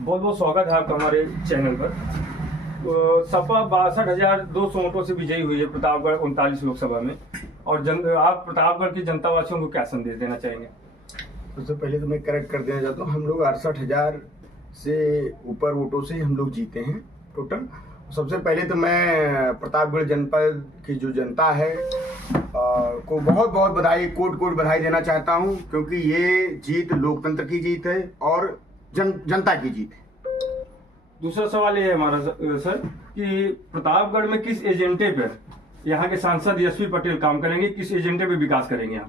बहुत बहुत स्वागत है आपका हमारे चैनल पर। सपा 62,200 वोटों से विजयी हुई है प्रतापगढ़ 39 लोकसभा में। और आप प्रतापगढ़ की जनता वासियों को क्या संदेश देना चाहेंगे? सबसे पहले तो मैं करेक्ट कर देना चाहता हूँ, हम लोग 68,000 से ऊपर वोटों से हम लोग जीते हैं टोटल। सबसे पहले तो मैं प्रतापगढ़ जनपद की जो जनता है को बहुत बहुत बधाई, कोट कोट बधाई देना चाहता हूँ, क्योंकि ये जीत लोकतंत्र की जीत है और जनता की जीत है। दूसरा सवाल ये है हमारा सर कि प्रतापगढ़ में किस एजेंडे पर यहाँ के सांसद यशवी पटेल काम करेंगे, किस एजेंडे पे विकास करेंगे?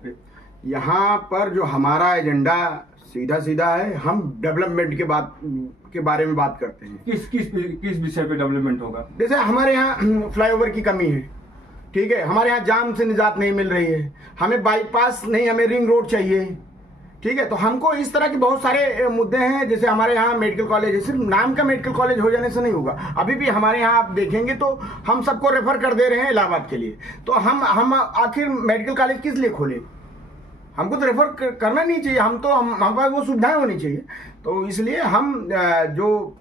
यहाँ पर जो हमारा एजेंडा सीधा सीधा है, हम डेवलपमेंट के बारे में बात करते हैं। किस विषय पे डेवलपमेंट होगा? जैसे हमारे यहाँ फ्लाईओवर की कमी है, ठीक है, हमारे यहाँ जाम से निजात नहीं मिल रही है, हमें बाईपास नहीं, हमें रिंग रोड चाहिए, ठीक है। तो हमको इस तरह के बहुत सारे मुद्दे हैं। जैसे हमारे यहाँ मेडिकल कॉलेज है, सिर्फ नाम का मेडिकल कॉलेज हो जाने से नहीं होगा, अभी भी हमारे यहाँ आप देखेंगे तो हम सबको रेफर कर दे रहे हैं इलाहाबाद के लिए। तो हम आखिर मेडिकल कॉलेज किस लिए खोले? हमको तो रेफर करना नहीं चाहिए, हमारे पास वो सुविधाएं होनी चाहिए। तो इसलिए हम जो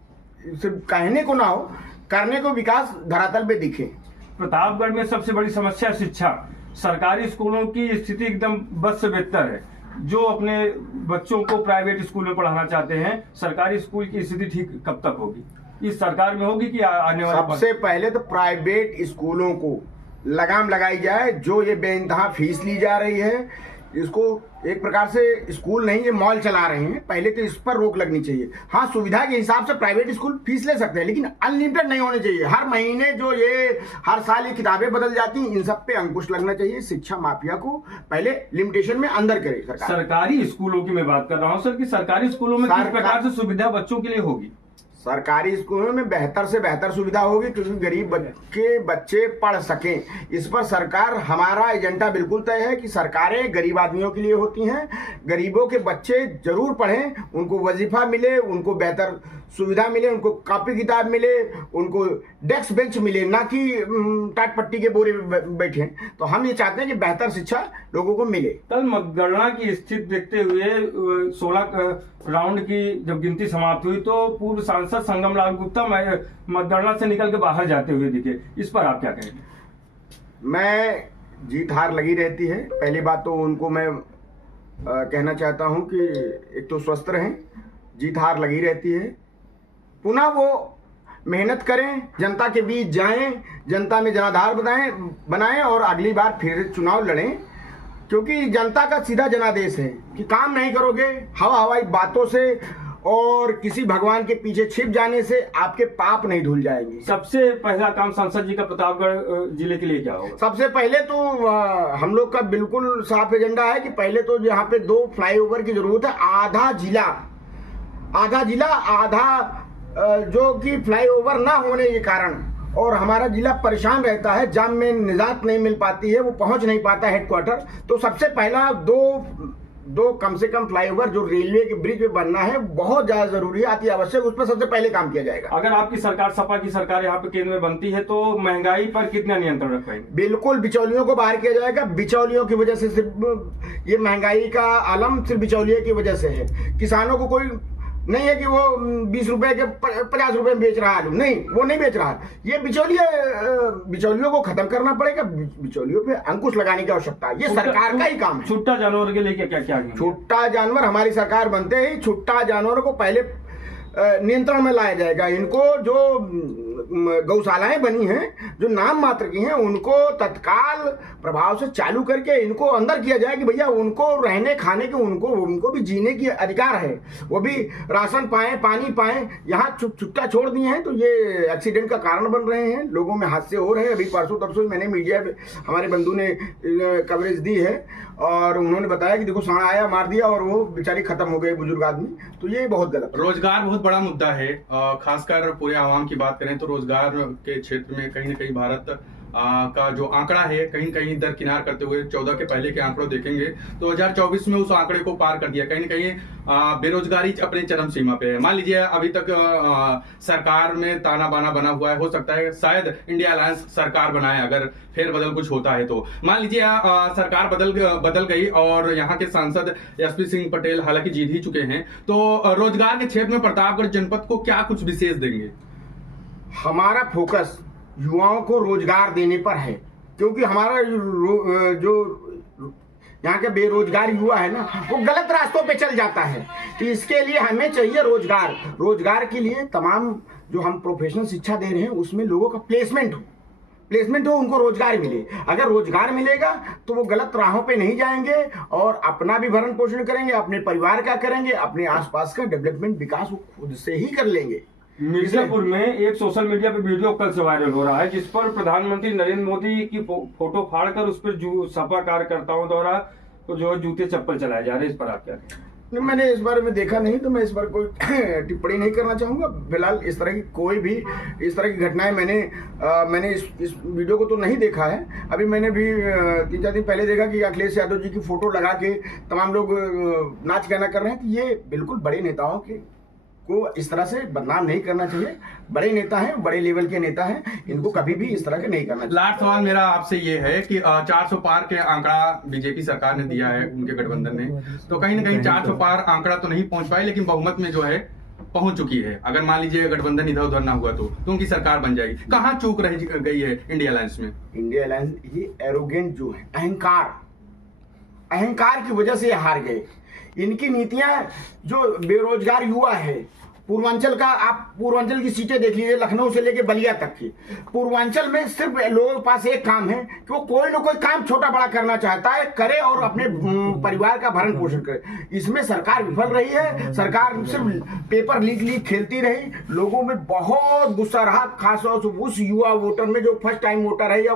सिर्फ कहने को ना हो, करने को विकास धरातल पे दिखे। प्रतापगढ़ में सबसे बड़ी समस्या शिक्षा, सरकारी स्कूलों की स्थिति एकदम बद से बेहतर है। जो अपने बच्चों को प्राइवेट स्कूल में पढ़ाना चाहते हैं, सरकारी स्कूल की स्थिति ठीक कब तक होगी? इस सरकार में होगी कि आने वाले? सबसे पहले तो प्राइवेट स्कूलों को लगाम लगाई जाए। जो ये बेइंतहा फीस ली जा रही है, इसको एक प्रकार से स्कूल नहीं, ये मॉल चला रहे हैं, पहले तो इस पर रोक लगनी चाहिए। हाँ, सुविधा के हिसाब से प्राइवेट स्कूल फीस ले सकते हैं, लेकिन अनलिमिटेड नहीं होने चाहिए। हर महीने जो ये हर साल ये किताबें बदल जाती हैं, इन सब पे अंकुश लगना चाहिए। शिक्षा माफिया को पहले लिमिटेशन में अंदर करे सरकार। सरकारी स्कूलों की मैं बात कर रहा हूँ सर, कि सरकारी स्कूलों में किस प्रकार से सुविधा बच्चों के लिए होगी? सरकारी स्कूलों में बेहतर से बेहतर सुविधा होगी, क्योंकि गरीब के बच्चे पढ़ सकें। इस पर सरकार, हमारा एजेंडा बिल्कुल तय है कि सरकारें गरीब आदमियों के लिए होती हैं। गरीबों के बच्चे जरूर पढ़ें, उनको वजीफा मिले, उनको बेहतर सुविधा मिले, उनको कॉपी किताब मिले, उनको डेस्क बेंच मिले, ना कि टाट पट्टी के बोरे में बैठे। तो हम ये चाहते हैं कि बेहतर शिक्षा लोगों को मिले। कल मतगणना की स्थिति देखते हुए 16 राउंड की जब गिनती समाप्त हुई तो पूर्व सांसद संगम लाल गुप्ता मतगणना से निकल के बाहर जाते हुए दिखे। इस पर आप क्या कहेंगे? मैं जीत हार लगी रहती है। पहली बात तो उनको मैं कहना चाहता हूं कि एक तो स्वस्थ रहें, जीत हार लगी रहती है। पुनः वो मेहनत करें, जनता के बीच जाएं, जनता में जनाधार बनाएं और अगली बार फिर चुनाव लड़ें, क्योंकि जनता का सीधा जनादेश है कि काम नहीं करोगे, हवाई बातों से और किसी भगवान के पीछे छिप जाने से आपके पाप नहीं धुल जाएंगे। सबसे पहला काम सांसद जी का प्रतापगढ़ जिले के लिए क्या होगा? सबसे पहले तो हम लोग का बिल्कुल साफ एजेंडा है कि पहले तो यहाँ पे 2 फ्लाईओवर की जरूरत है। आधा जिला आधा जो कि फ्लाईओवर ना होने के कारण और हमारा जिला परेशान रहता है, जाम में निजात नहीं मिल पाती है, वो पहुंच नहीं पाता हेडक्वार्टर। तो सबसे पहला दो कम से कम फ्लाईओवर जो रेलवे के ब्रिज पे बनना है, बहुत ज्यादा जरूरी है, अति आवश्यक। उस पर सबसे पहले काम किया जाएगा। अगर आपकी सरकार, सपा की सरकार यहाँ पे केंद्र में बनती है तो महंगाई पर कितना नियंत्रण रख पाएंगे? बिल्कुल, बिचौलियों को बाहर किया जाएगा। बिचौलियों की वजह से सिर्फ ये महंगाई का आलम सिर्फ बिचौलियों की वजह से है। किसानों को कोई नहीं है कि वो 20 रुपए के 50 रुपए में बेच रहा है, नहीं, वो नहीं बेच रहा है। ये बिचौलियों को खत्म करना पड़ेगा, बिचौलियों पे अंकुश लगाने की आवश्यकता है। ये सरकार का ही काम है। छुट्टा जानवर के लिए क्या? छुट्टा जानवर, हमारी सरकार बनते ही छुट्टा जानवरों को पहले नियंत्रण में लाया जाएगा। इनको जो गौशालाएं बनी हैं, जो नाम मात्र की हैं, उनको तत्काल प्रभाव से चालू करके इनको अंदर किया जाए कि भैया उनको रहने खाने के, उनको भी जीने की अधिकार है, वो भी राशन पाएं, पानी पाएं। यहाँ छुट्टा छोड़ दिए हैं तो ये एक्सीडेंट का कारण बन रहे हैं, लोगों में हादसे हो रहे हैं। अभी परसों तरसों मैंने मीडिया पे हमारे बंधु ने कवरेज दी है और उन्होंने बताया कि देखो सांड आया, मार दिया और वो बेचारी खत्म हो गए, बुजुर्ग आदमी। तो ये बहुत गलत। रोजगार बहुत बड़ा मुद्दा है, खासकर पूरे आवाम की बात करें तो रोजगार के क्षेत्र में कहीं न कहीं भारत का जो आंकड़ा है कहीं न कहीं दरकिनार करते हुए 14 के पहले के आंकड़ों देखेंगे तो 2024 में उस आंकड़े को पार कर दिया। कहीं न कहीं बेरोजगारी अपने चरम सीमा पे है। मान लीजिए अभी तक सरकार में ताना बाना बना हुआ है, हो सकता है शायद इंडिया अलायंस सरकार बनाए अगर फेरबदल कुछ होता है तो। मान लीजिए सरकार बदल गई और यहाँ के सांसद एसपी सिंह पटेल हालांकि जीत ही चुके हैं, तो रोजगार के क्षेत्र में प्रतापगढ़ जनपद को क्या कुछ विशेष देंगे? हमारा फोकस युवाओं को रोजगार देने पर है, क्योंकि हमारा जो यहाँ के बेरोजगार युवा है ना, वो गलत रास्तों पे चल जाता है। तो इसके लिए हमें चाहिए रोजगार। रोजगार के लिए तमाम जो हम प्रोफेशनल शिक्षा दे रहे हैं उसमें लोगों का प्लेसमेंट हो, उनको रोजगार मिले। अगर रोजगार मिलेगा तो वो गलत राहों पे नहीं जाएंगे और अपना भी भरण पोषण करेंगे, अपने परिवार का करेंगे, अपने आसपास का डेवलपमेंट विकास वो खुद से ही कर लेंगे। मिर्जापुर में एक सोशल मीडिया पे वीडियो कल से वायरल हो रहा है जिस पर प्रधानमंत्री नरेंद्र मोदी की फोटो फाड़कर उस पर सपा कार्यकर्ताओं द्वारा तो जो जूते चप्पल चलाए जा रहे हैं, इस पर आप क्या कहें? मैंने इस बारे में देखा नहीं तो मैं इस पर कोई टिप्पणी नहीं करना चाहूंगा। फिलहाल इस तरह की कोई भी इस तरह की घटनाएं मैंने इस वीडियो को तो नहीं देखा है। अभी मैंने भी 3-4 दिन पहले देखा कि अखिलेश यादव जी की फोटो लगा के तमाम लोग नाच गाना कर रहे हैं। तो ये बिल्कुल बड़े नेताओं को इस तरह से बदनाम नहीं करना चाहिए। बड़े नेता हैं, बड़े लेवल के नेता हैं, इनको कभी भी इस तरह के नहीं करना चाहिए। लास्ट सवाल मेरा आपसे ये है कि 400 पार के आंकड़ा बीजेपी सरकार ने दिया है, उनके गठबंधन ने, तो कहीं ना कहीं 400 पार आंकड़ा तो नहीं पहुंच पाए लेकिन बहुमत में जो है पहुंच चुकी है। अगर मान लीजिए गठबंधन इधर उधर ना हुआ तो उनकी सरकार बन जाएगी। कहाँ चूक रह गई है इंडिया अलायंस में? इंडिया अलायंस ये एरोगेंट जो है, अहंकार की वजह से ये हार गए। इनकी नीतियां जो बेरोजगार युवा है, पूर्वांचल का, आप पूर्वांचल की सीटें देख लीजिए, लखनऊ से लेके बलिया तक की। पूर्वांचल में सिर्फ लोगों के पास एक काम है कि वो कोई ना कोई काम छोटा बड़ा करना चाहता है, करे और अपने परिवार का भरण पोषण करे। इसमें सरकार विफल रही है। सरकार सिर्फ पेपर लीक खेलती रही। लोगों में बहुत गुस्सा रहा, खासतौर से उस युवा वोटर में जो फर्स्ट टाइम वोटर है या